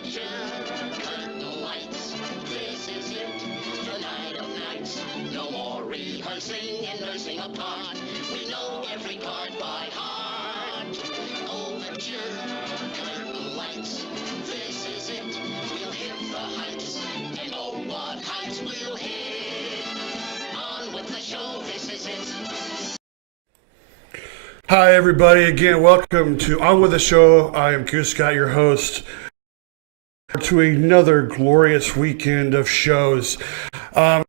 Overture, cut the lights. This is it, the night of nights. No more rehearsing and nursing a part. We know every part by heart. Overture, cut the lights. This is it, we'll hit the heights. And oh, what heights we'll hit. On with the show, this is it. Hi everybody, again welcome to On With The Show. I am Goose, your host, to another glorious weekend of shows.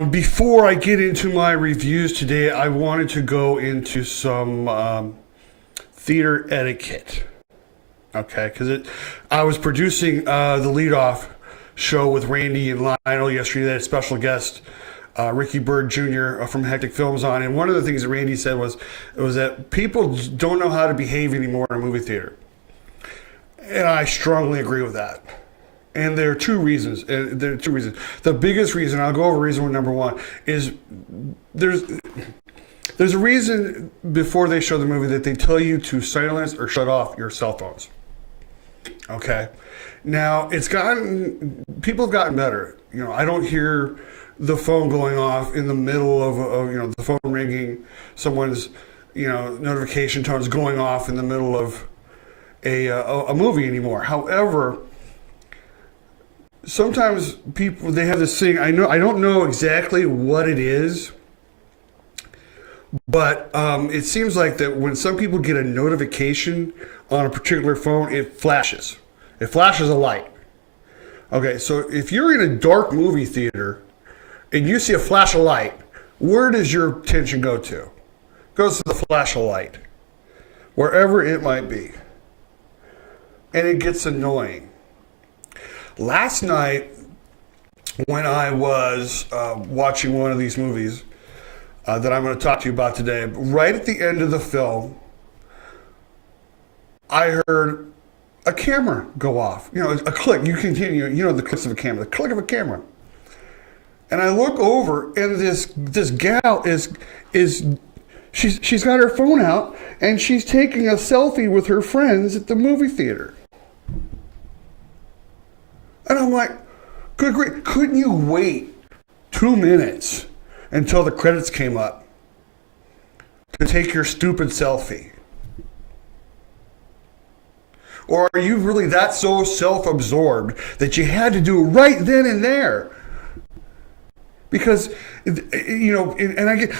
Before I get into my reviews today, I wanted to go into some theater etiquette. Okay, because I was producing the leadoff show with Randy and Lionel yesterday. They had a special guest, Ricky Bird Jr. From Hectic Films on, and one of the things that Randy said was that people don't know how to behave anymore in a movie theater, and I strongly agree with that. And there are two reasons. The biggest reason, I'll go over reason number one, is there's a reason before they show the movie that they tell you to silence or shut off your cell phones. Okay, now people have gotten better. You know, I don't hear the phone going off in the middle of the phone ringing, someone's notification tones going off in the middle of a movie anymore. However, sometimes people, they have this thing. I don't know exactly what it is, but it seems like that when some people get a notification on a particular phone, it flashes. It flashes a light. Okay, so if you're in a dark movie theater and you see a flash of light, where does your attention go to? It goes to the flash of light, wherever it might be. And it gets annoying. Last night, when I was watching one of these movies that I'm going to talk to you about today, right at the end of the film, I heard a camera go off. A click. You continue, the clicks of a camera, the click of a camera. And I look over, and this gal she's got her phone out, and she's taking a selfie with her friends at the movie theater. And I'm like, good grief, couldn't you wait 2 minutes until the credits came up to take your stupid selfie? Or are you really that so self-absorbed that you had to do it right then and there? Because, and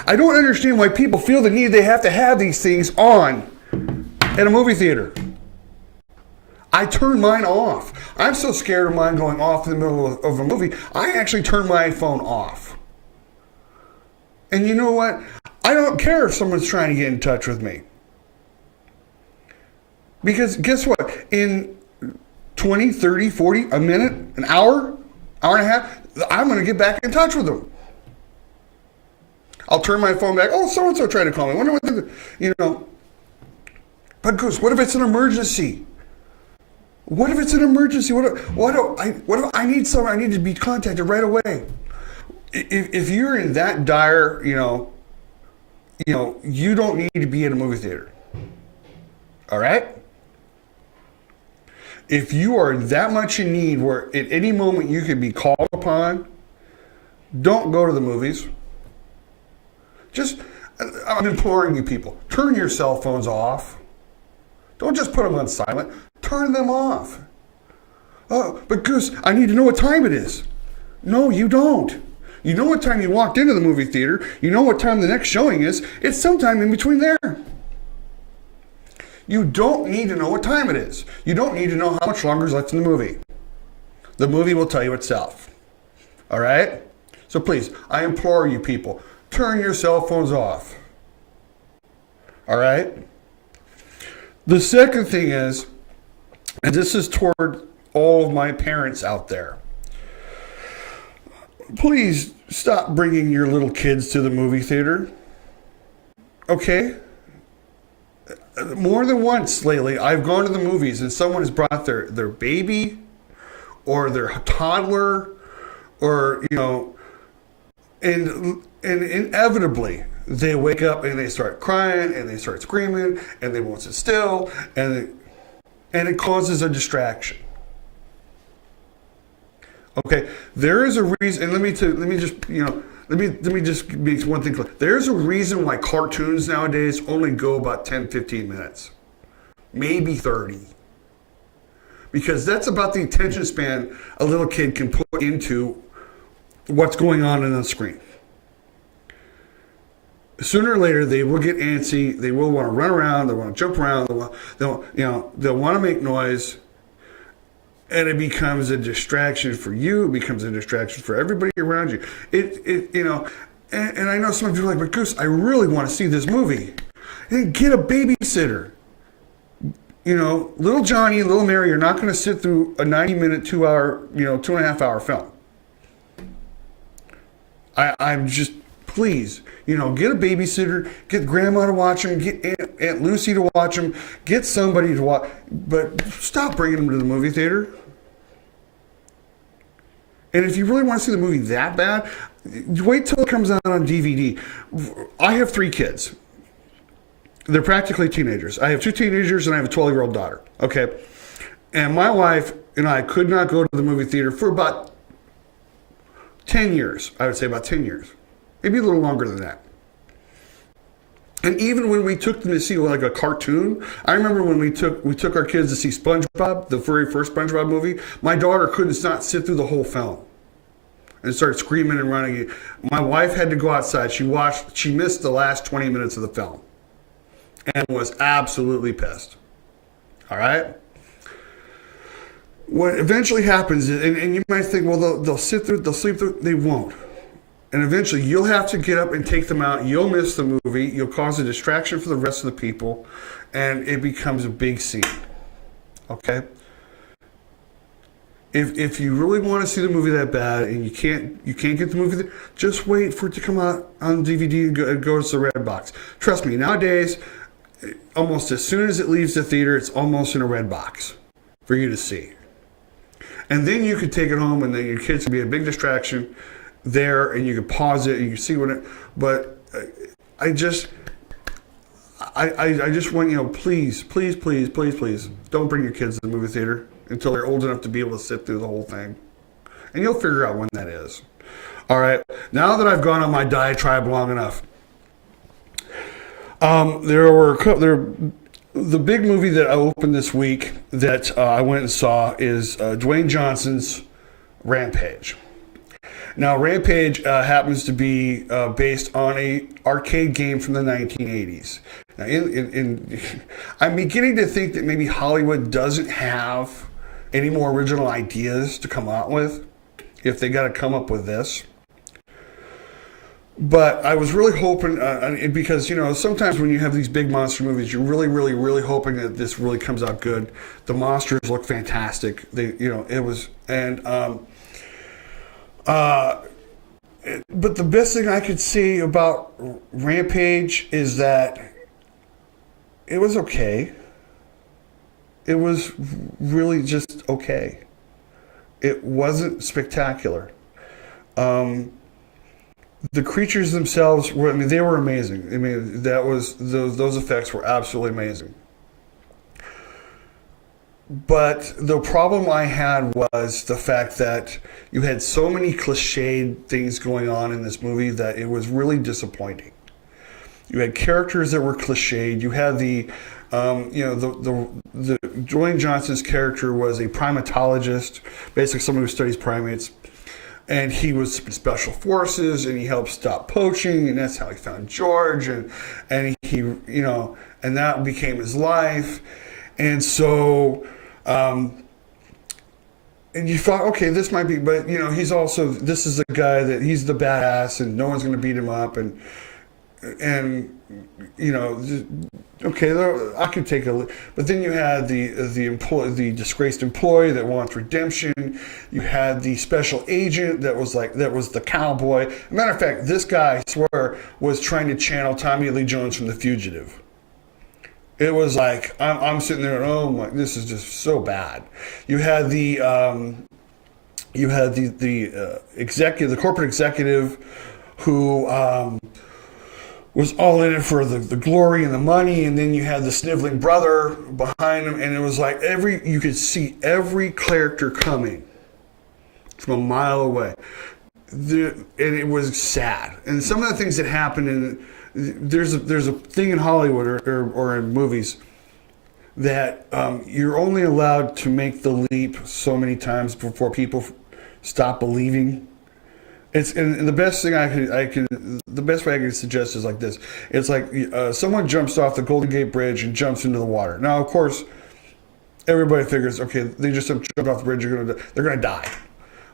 I don't understand why people feel the need they have to have these things on at a movie theater. I turn mine off. I'm so scared of mine going off in the middle of a movie, I actually turn my phone off. And you know what? I don't care if someone's trying to get in touch with me. Because guess what? In 20, 30, 40, a minute, an hour and a half, I'm going to get back in touch with them. I'll turn my phone back. Oh, so-and-so tried to call me. I wonder what But Goose, what if it's an emergency? What if it's an emergency? What if I need someone? I need to be contacted right away. If you're in that dire, you don't need to be in a movie theater. All right? If you are that much in need where at any moment you can be called upon, don't go to the movies. I'm imploring you people, turn your cell phones off. Don't just put them on silent. Turn them off. Oh, but Goose, I need to know what time it is. No, you don't. You know what time you walked into the movie theater. You know what time the next showing is. It's sometime in between there. You don't need to know what time it is. You don't need to know how much longer is left in the movie. The movie will tell you itself. All right? So please, I implore you people, turn your cell phones off. All right? The second thing is, and this is toward all of my parents out there, please stop bringing your little kids to the movie theater. Okay? More than once lately, I've gone to the movies and someone has brought their baby or their toddler or, and inevitably they wake up and they start crying and they start screaming and they won't sit still and it causes a distraction. Okay, there is a reason, and let me just let me just make one thing clear. There's a reason why cartoons nowadays only go about 10, 15 minutes, maybe 30, because that's about the attention span a little kid can put into what's going on the screen. Sooner or later, they will get antsy. They will want to run around. They want to jump around. They'll want to make noise. And it becomes a distraction for you. It becomes a distraction for everybody around you. And I know some of you are like, but Goose, I really want to see this movie. And get a babysitter. Little Johnny and little Mary are not going to sit through a 90-minute, 2-hour, 2.5-hour film. I'm just, please, get a babysitter, get grandma to watch them, get Aunt Lucy to watch them, get somebody to watch, but stop bringing them to the movie theater. And if you really want to see the movie that bad, wait till it comes out on DVD. I have 3 kids. They're practically teenagers. I have 2 teenagers and I have a 12-year-old daughter. Okay. And my wife and I could not go to the movie theater for about 10 years. I would say about 10 years. Maybe a little longer than that. And even when we took them to see like a cartoon, I remember when we took our kids to see SpongeBob, the very first SpongeBob movie, my daughter could not sit through the whole film and started screaming and running. My wife had to go outside. She missed the last 20 minutes of the film and was absolutely pissed. All right? What eventually happens is, and you might think, well, they'll sit through, they'll sleep through, they won't. And eventually you'll have to get up and take them out. You'll miss the movie. You'll cause a distraction for the rest of the people. And it becomes a big scene. Okay? If you really want to see the movie that bad and you can't get the movie, just wait for it to come out on DVD and go to the red box. Trust me, nowadays, almost as soon as it leaves the theater, it's almost in a red box for you to see. And then you could take it home and then your kids can be a big distraction there, and you can pause it and you can see what it, but I just want, please don't bring your kids to the movie theater until they're old enough to be able to sit through the whole thing. And you'll figure out when that is. All right, now that I've gone on my diatribe long enough, the big movie that I opened this week that I went and saw is Dwayne Johnson's Rampage. Now, Rampage happens to be based on a arcade game from the 1980s. Now, I'm beginning to think that maybe Hollywood doesn't have any more original ideas to come out with if they got to come up with this. But I was really hoping, because, sometimes when you have these big monster movies, you're really, really, really hoping that this really comes out good. The monsters look fantastic. It was, and but the best thing I could see about Rampage is that it was okay. It was really just okay. It wasn't spectacular. The creatures themselves were, they were amazing. Those effects were absolutely amazing. But the problem I had was the fact that you had so many cliched things going on in this movie that it was really disappointing. You had characters that were cliched. You had the Dwayne Johnson's character was a primatologist, basically someone who studies primates. And he was special forces, and he helped stop poaching, and that's how he found George, and he and that became his life. And so, and you thought, okay, this might be, but this is the guy that he's the badass, and no one's going to beat him up, and okay, I could take a look. But then you had the disgraced employee that wants redemption. You had the special agent that was the cowboy. As a matter of fact, this guy, I swear, was trying to channel Tommy Lee Jones from The Fugitive. It was like, I'm sitting there and, oh my, this is just so bad. You had the executive, the corporate executive who was all in it for the glory and the money, and then you had the sniveling brother behind him, and it was like you could see every character coming from a mile away. And it was sad. And some of the things that happened there's a thing in Hollywood or in movies that you're only allowed to make the leap so many times before people stop believing. And the best thing the best way I can suggest is like this. It's like someone jumps off the Golden Gate Bridge and jumps into the water. Now, of course, everybody figures, okay, they just jumped off the bridge, they're gonna die.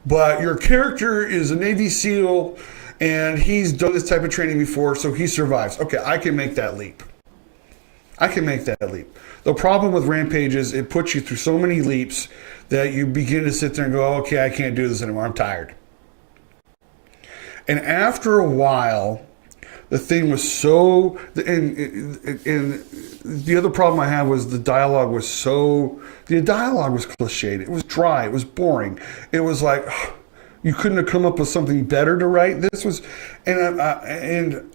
But your character is a Navy SEAL, and he's done this type of training before, so he survives. Okay, I can make that leap. The problem with Rampage is it puts you through so many leaps that you begin to sit there and go, okay, I can't do this anymore. I'm tired. And after a while, the thing was so... And the other problem I had was the dialogue was so... The dialogue was cliched. It was dry. It was boring. It was like... You couldn't have come up with something better to write. This was... And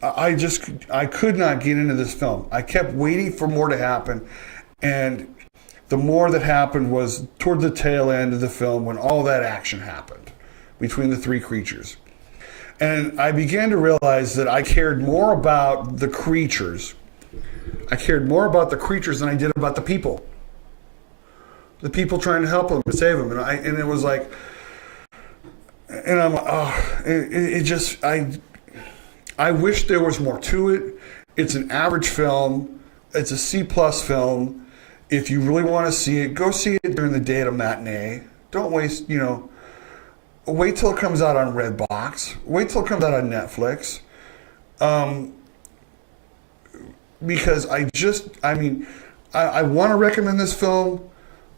I could not get into this film. I kept waiting for more to happen. And the more that happened was toward the tail end of the film when all that action happened between the three creatures. And I began to realize that I cared more about the creatures. I cared more about the creatures than I did about the people. The people trying to help them and save them. And it was like, and I'm like, oh, I wish there was more to it. It's an average film. It's a C+ film. If you really want to see it, go see it during the day at a matinee. Don't waste, wait till it comes out on Redbox. Wait till it comes out on Netflix. Because I want to recommend this film,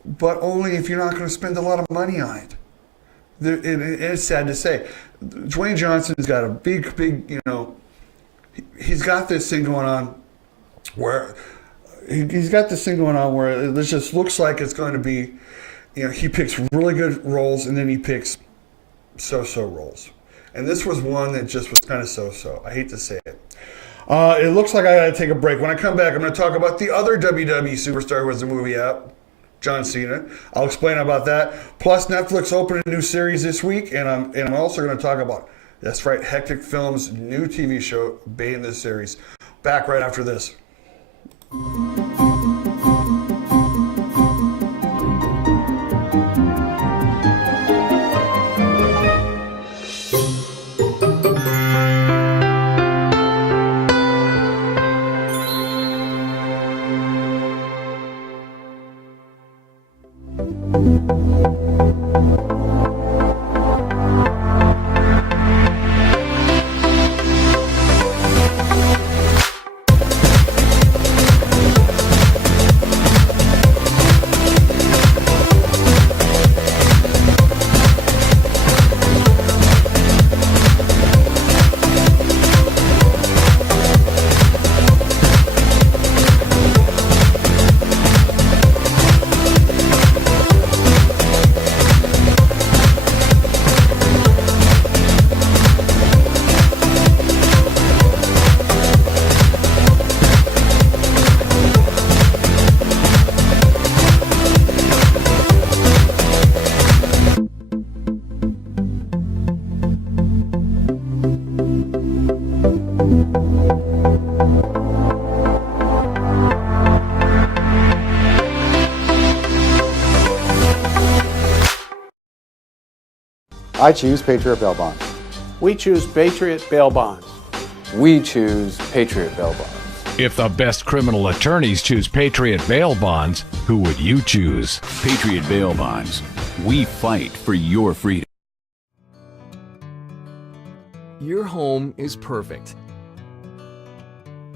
but only if you're not going to spend a lot of money on it. It's sad to say. Dwayne Johnson's got a big, he's got this thing going on where it just looks like it's going to be, he picks really good roles and then he picks so-so roles. And this was one that just was kind of so-so. I hate to say it. It looks like I got to take a break. When I come back, I'm going to talk about the other WWE superstar who has a movie out, John Cena. I'll explain about that. Plus, Netflix opened a new series this week, and I'm also going to talk about, that's right, Hectic Films' new TV show, Bane the Series. Back right after this. I choose Patriot Bail Bonds. We choose Patriot Bail Bonds. We choose Patriot Bail Bonds. If the best criminal attorneys choose Patriot Bail Bonds, who would you choose? Patriot Bail Bonds. We fight for your freedom. Your home is perfect.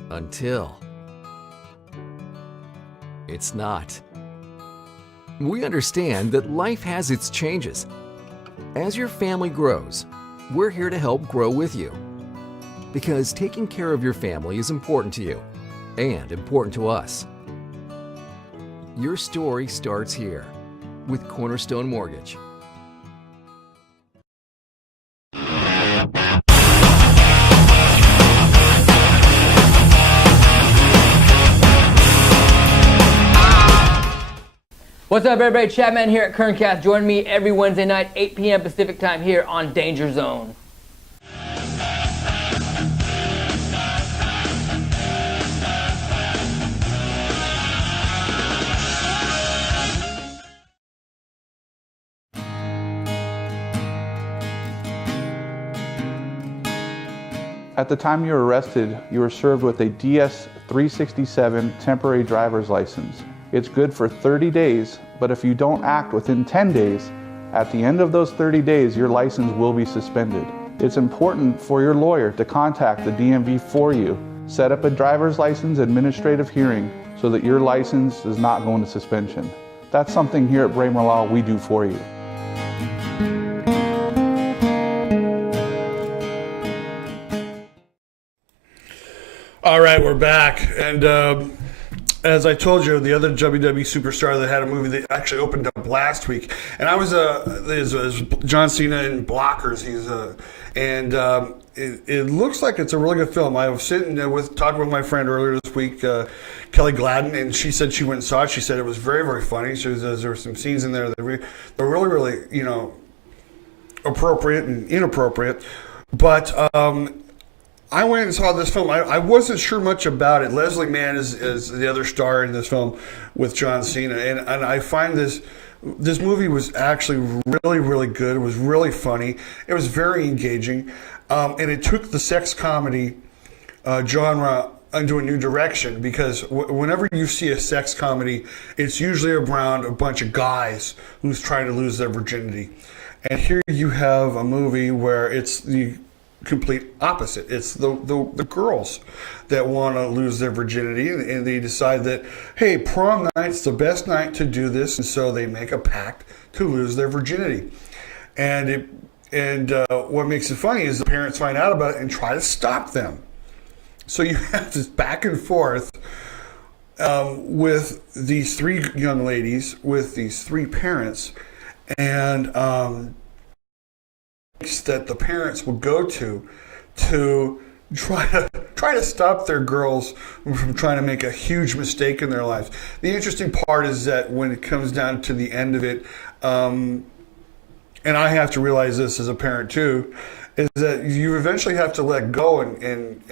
Until it's not. We understand that life has its changes. As your family grows, we're here to help grow with you. Because taking care of your family is important to you and important to us. Your story starts here with Cornerstone Mortgage. What's up, everybody? Chapman here at Kerncast. Join me every Wednesday night, 8 p.m. Pacific time here on Danger Zone. At the time you were arrested, you were served with a DS-367 temporary driver's license. It's good for 30 days, but if you don't act within 10 days, at the end of those 30 days, your license will be suspended. It's important for your lawyer to contact the DMV for you. Set up a driver's license administrative hearing so that your license does not go into suspension. That's something here at Braemar Law we do for you. All right, we're back, and as I told you, the other WWE superstar that had a movie that actually opened up last week, and I was is John Cena in Blockers. It looks like it's a really good film. I was sitting talking with my friend earlier this week, Kelly Gladden, and she said she went and saw it. She said it was very, very funny. She says there were some scenes in there that were really, really, appropriate and inappropriate, but. I went and saw this film. I wasn't sure much about it. Leslie Mann is the other star in this film with John Cena, and I find this movie was actually really, really good. It was really funny. It was very engaging, and it took the sex comedy genre into a new direction, because whenever you see a sex comedy, it's usually around a bunch of guys who's trying to lose their virginity, and here you have a movie where it's the complete opposite. It's the girls that want to lose their virginity, and they decide that, hey, prom night's the best night to do this, and so they make a pact to lose their virginity. And what makes it funny is the parents find out about it and try to stop them. So you have this back and forth with these three young ladies, with these three parents, and that the parents will go to try to stop their girls from trying to make a huge mistake in their lives. The interesting part is that when it comes down to the end of it, and I have to realize this as a parent too, is that you eventually have to let go and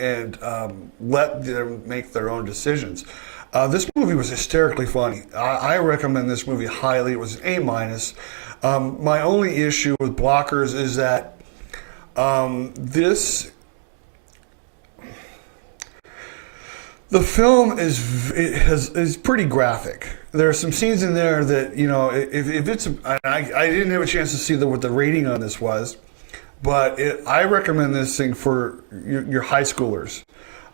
let them make their own decisions. This movie was hysterically funny. I recommend this movie highly. It was an A-. My only issue with Blockers is that the film is pretty graphic. There are some scenes in there that, if it's, I didn't have a chance to see what the rating on this was, but I recommend this thing for your high schoolers,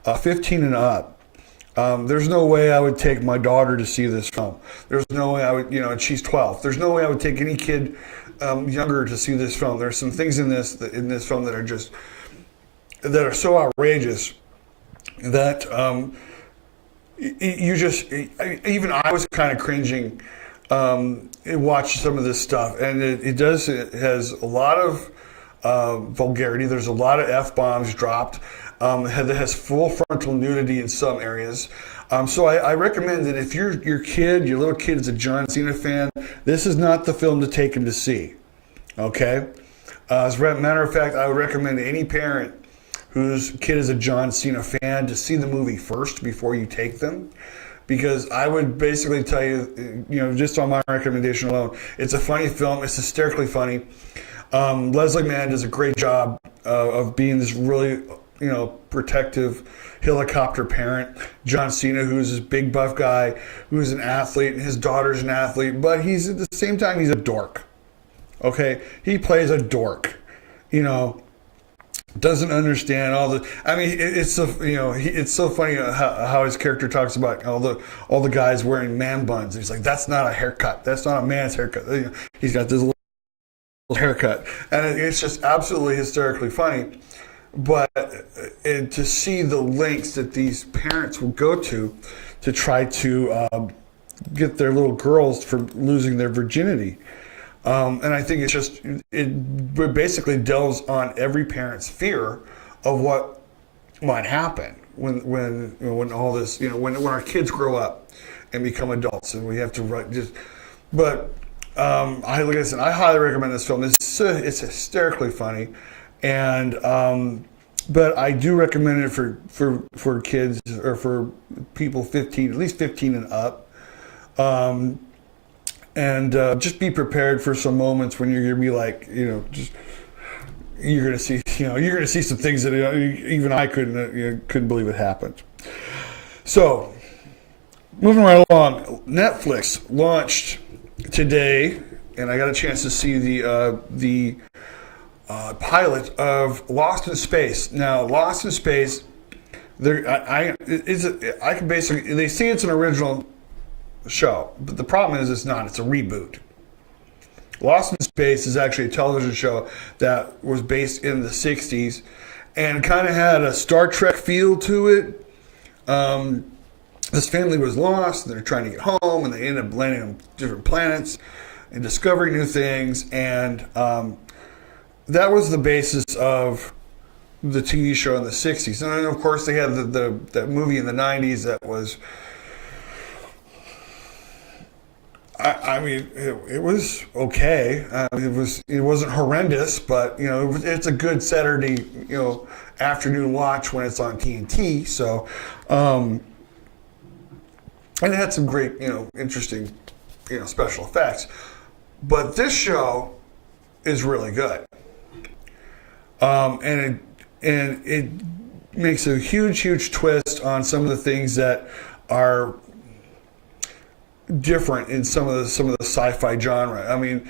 15 and up. There's no way I would take my daughter to see this film. There's no way I would, and she's 12. There's no way I would take any kid younger to see this film. There's some things in this film that are so outrageous that even I was kind of cringing watching some of this stuff, and it has a lot of vulgarity. There's a lot of F-bombs dropped. It has full frontal nudity in some areas. So I recommend that if your little kid is a John Cena fan, this is not the film to take him to see. Okay? As a matter of fact, I would recommend any parent whose kid is a John Cena fan to see the movie first before you take them. Because I would basically tell you, just on my recommendation alone, it's a funny film. It's hysterically funny. Leslie Mann does a great job of being this really, protective helicopter parent. John Cena, who's this big buff guy, who's an athlete, and his daughter's an athlete, but he's at the same time, he's a dork. Okay? He plays a dork. Doesn't understand all the. I mean, it's so it's so funny how his character talks about all the guys wearing man buns. He's like, that's not a haircut. That's not a man's haircut. He's got this little haircut, and it's just absolutely hysterically funny. But to see the lengths that these parents will go to try to get their little girls from losing their virginity. And I think it basically delves on every parent's fear of what might happen when all this, when our kids grow up and become adults, and we have to But like I said, I highly recommend this film. It's hysterically funny, and but I do recommend it for kids or for people 15, at least 15 and up. And just be prepared for some moments when you're gonna be like, you're gonna see some things that even I couldn't believe it happened. So, moving right along, Netflix launched today, and I got a chance to see the pilot of Lost in Space. Now, Lost in Space, I can basically, they say it's an original show, but the problem is it's not. It's a reboot. Lost in Space is actually a television show that was based in the 60s and kind of had a Star Trek feel to it. This family was lost, and they're trying to get home, and they end up landing on different planets and discovering new things, and that was the basis of the TV show in the 60s. And then, of course, they had that movie in the 90s that was, I mean, it was okay. It wasn't horrendous, but it's a good Saturday afternoon watch when it's on TNT. So, and it had some great interesting special effects. But this show is really good, and it makes a huge twist on some of the things that are different in some of the sci-fi genre. I mean,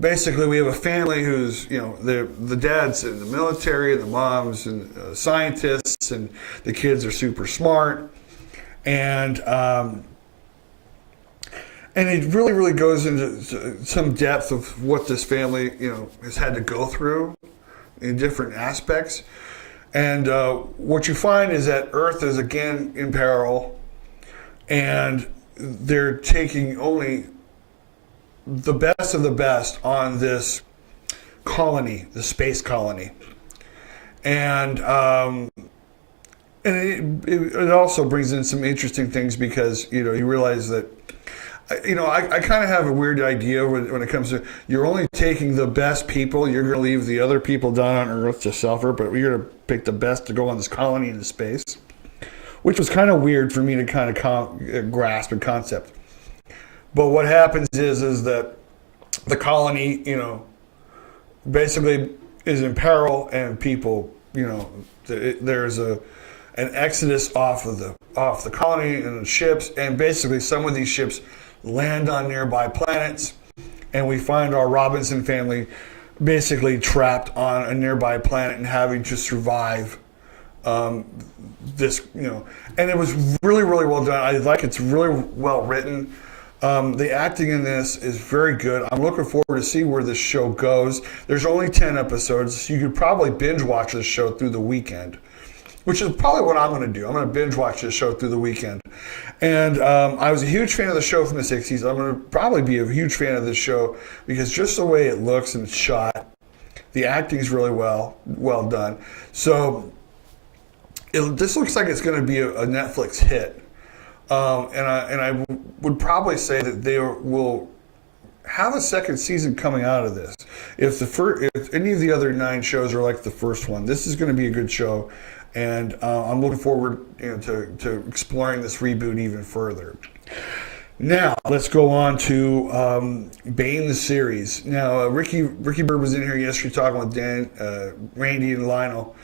basically we have a family who's the dad's in the military and the mom's and scientists, and the kids are super smart, and it really goes into some depth of what this family has had to go through in different aspects. And what you find is that Earth is again in peril, and they're taking only the best of the best on this colony, the space colony. And it also brings in some interesting things because, you realize that, I kind of have a weird idea when it comes to, you're only taking the best people, you're going to leave the other people down on Earth to suffer, but you're going to pick the best to go on this colony into space, which was kind of weird for me to kind of grasp a concept. But what happens is that the colony, basically is in peril, and people, there's an exodus off the colony and the ships, and basically some of these ships land on nearby planets, and we find our Robinson family basically trapped on a nearby planet and having to survive this, and it was really well done. I like it's really well written. The acting in this is very good. I'm looking forward to see where this show goes. There's only 10 episodes, so you could probably binge watch this show through the weekend, which is probably what I'm going to do. I'm going to binge watch this show through the weekend. And I was a huge fan of the show from the 60s. I'm going to probably be a huge fan of this show because just the way it looks and it's shot, the acting is really well done. So this looks like it's going to be a Netflix hit. And I would probably say that they will have a second season coming out of this. If any of the other 9 shows are like the first one, this is going to be a good show. And I'm looking forward to exploring this reboot even further. Now, let's go on to Bane the Series. Now, Ricky Bird was in here yesterday talking with Dan, Randy, and Lionel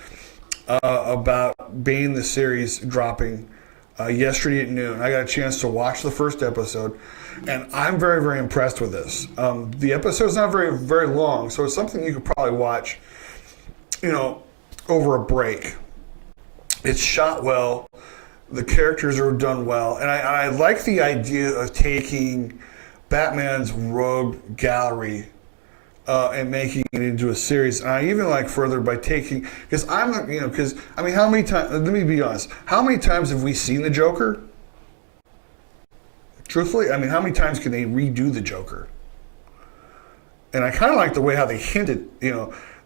about Bane the Series dropping yesterday at noon. I got a chance to watch the first episode, and I'm very impressed with this. The episode's not very long, so it's something you could probably watch, over a break. It's shot well. The characters are done well, and I like the idea of taking Batman's rogue gallery and making it into a series. And I even like further by taking, because how many times? Let me be honest. How many times have we seen the Joker? Truthfully, how many times can they redo the Joker? And I kind of like the way how they hinted,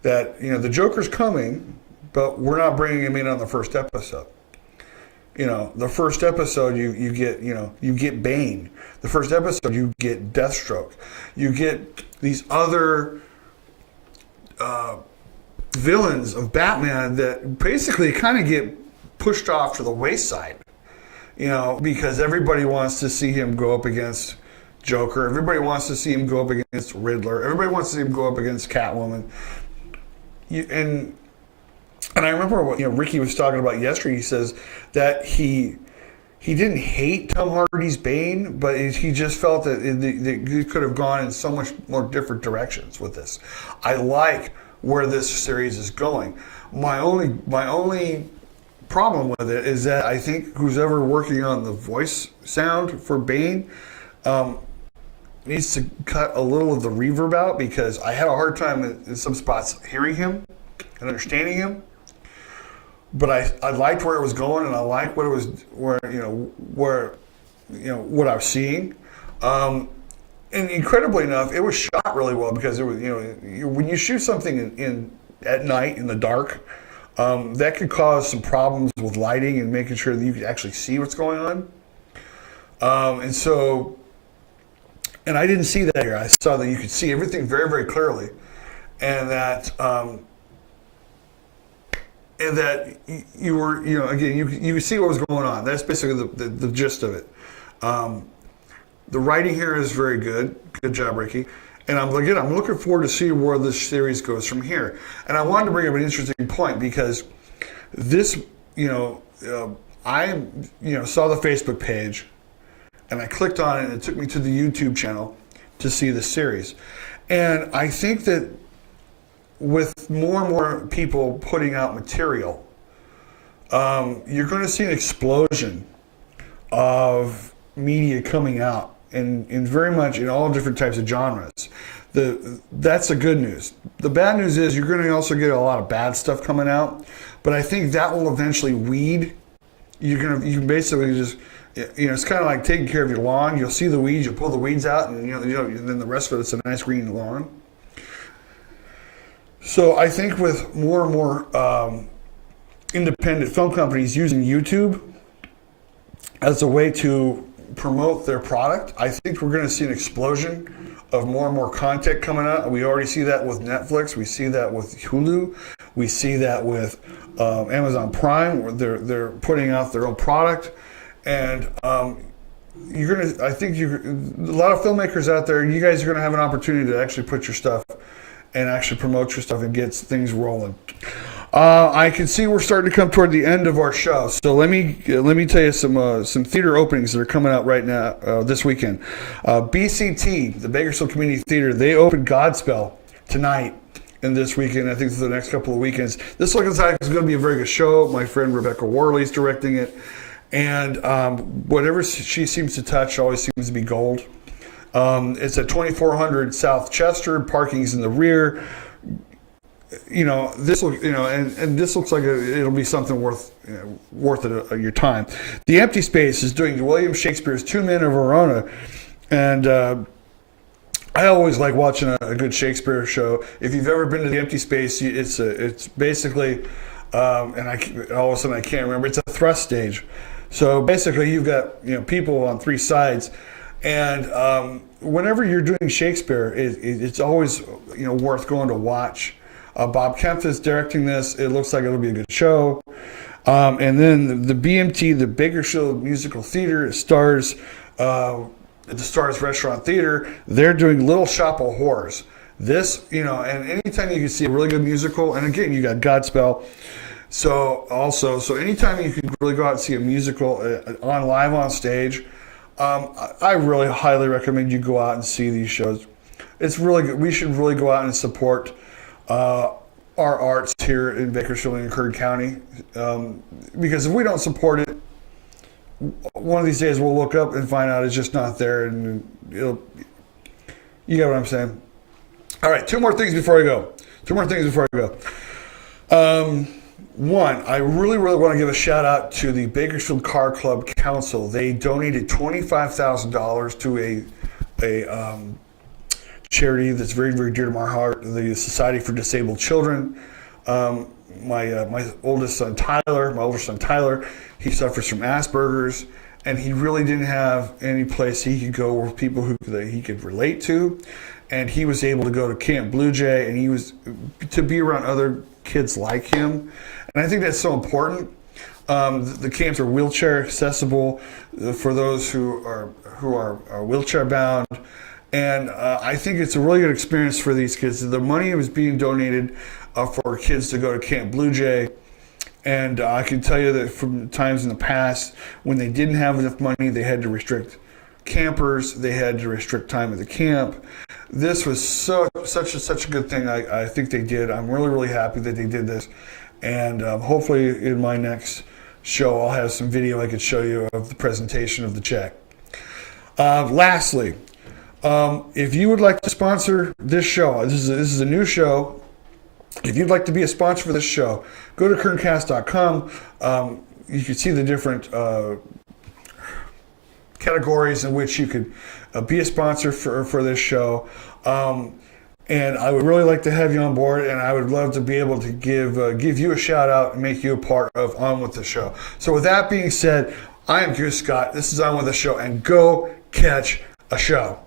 that the Joker's coming, but we're not bringing him in on the first episode. The first episode you get Bane. the first episode, you get Deathstroke. You get these other villains of Batman that basically kind of get pushed off to the wayside, because everybody wants to see him go up against Joker. Everybody wants to see him go up against Riddler. Everybody wants to see him go up against Catwoman. And I remember what Ricky was talking about yesterday. He says that he didn't hate Tom Hardy's Bane, but he just felt that it could have gone in so much more different directions with this. I like where this series is going. My only problem with it is that I think who's ever working on the voice sound for Bane needs to cut a little of the reverb out, because I had a hard time in some spots hearing him and understanding him. But I liked where it was going, and I liked what it was, what I was seeing. And incredibly enough, it was shot really well, because it was, when you shoot something in at night in the dark, that could cause some problems with lighting and making sure that you can actually see what's going on. And I didn't see that here. I saw that you could see everything very, very clearly, and that you were, again, you could see what was going on. That's basically the gist of it. The writing here is very good. Good job, Ricky. And I'm looking forward to see where this series goes from here. And I wanted to bring up an interesting point, because this, I saw the Facebook page, and I clicked on it, and it took me to the YouTube channel to see the series. And I think that with more and more people putting out material, you're going to see an explosion of media coming out, and very much in all different types of genres. That's the good news. The bad news is you're going to also get a lot of bad stuff coming out, but I think that will eventually weed. You can basically just, it's kind of like taking care of your lawn. You'll see the weeds, you'll pull the weeds out, and then the rest of it's a nice green lawn. So I think with more and more independent film companies using YouTube as a way to promote their product, I think we're going to see an explosion of more and more content coming out. We already see that with Netflix. We see that with Hulu. We see that with Amazon Prime, where they're putting out their own product. And a lot of filmmakers out there, you guys are going to have an opportunity to actually put your stuff and actually promote your stuff and get things rolling. I can see we're starting to come toward the end of our show, so let me tell you some theater openings that are coming out right now this weekend. BCT, the Bakersfield Community Theater, they opened Godspell tonight and this weekend. I think for the next couple of weekends. This looks like it's going to be a very good show. My friend Rebecca Worley's directing it, and whatever she seems to touch always seems to be gold. It's at 2400 South Chester. Parking's in the rear. This looks like it'll be something worth your time. The Empty Space is doing William Shakespeare's Two Men of Verona, and I always like watching a good Shakespeare show. If you've ever been to the Empty Space, it's basically, and all of a sudden I can't remember. It's a thrust stage, so basically you've got people on three sides, and whenever you're doing Shakespeare, it's always worth going to watch. Bob Kempf is directing this. It looks like it'll be a good show. And then the BMT, the Bakersfield Musical Theater, it stars at the Stars Restaurant Theater. They're doing Little Shop of Horrors. This, and anytime you can see a really good musical, and again, you got Godspell. So anytime you can really go out and see a musical live on stage, I really highly recommend you go out and see these shows. It's really good. We should really go out and support our arts here in Bakersfield and Kern County, because if we don't support it, one of these days we'll look up and find out it's just not there, and you get what I'm saying. All right, two more things before I go. One, I really want to give a shout out to the Bakersfield Car Club Council. They donated $25,000 to a charity that's very, very dear to my heart, the Society for Disabled Children. My older son Tyler, he suffers from Asperger's, and he really didn't have any place he could go with people that he could relate to. And he was able to go to Camp Blue Jay, and he was to be around other kids like him. And I think that's so important. The camps are wheelchair accessible for those who are wheelchair bound. And I think it's a really good experience for these kids. The money was being donated for kids to go to Camp Blue Jay. And I can tell you that from times in the past, when they didn't have enough money, they had to restrict campers. They had to restrict time at the camp. This was such a good thing. I think they did. I'm really, really happy that they did this. And hopefully in my next show, I'll have some video I could show you of the presentation of the check. Lastly, if you would like to sponsor this show, this is a new show. If you'd like to be a sponsor for this show, go to kerncast.com. You can see the different categories in which you could be a sponsor for this show. And I would really like to have you on board, and I would love to be able to give you a shout out and make you a part of On With The Show. So with that being said, I am Goose Scott. This is On With The Show, and go catch a show.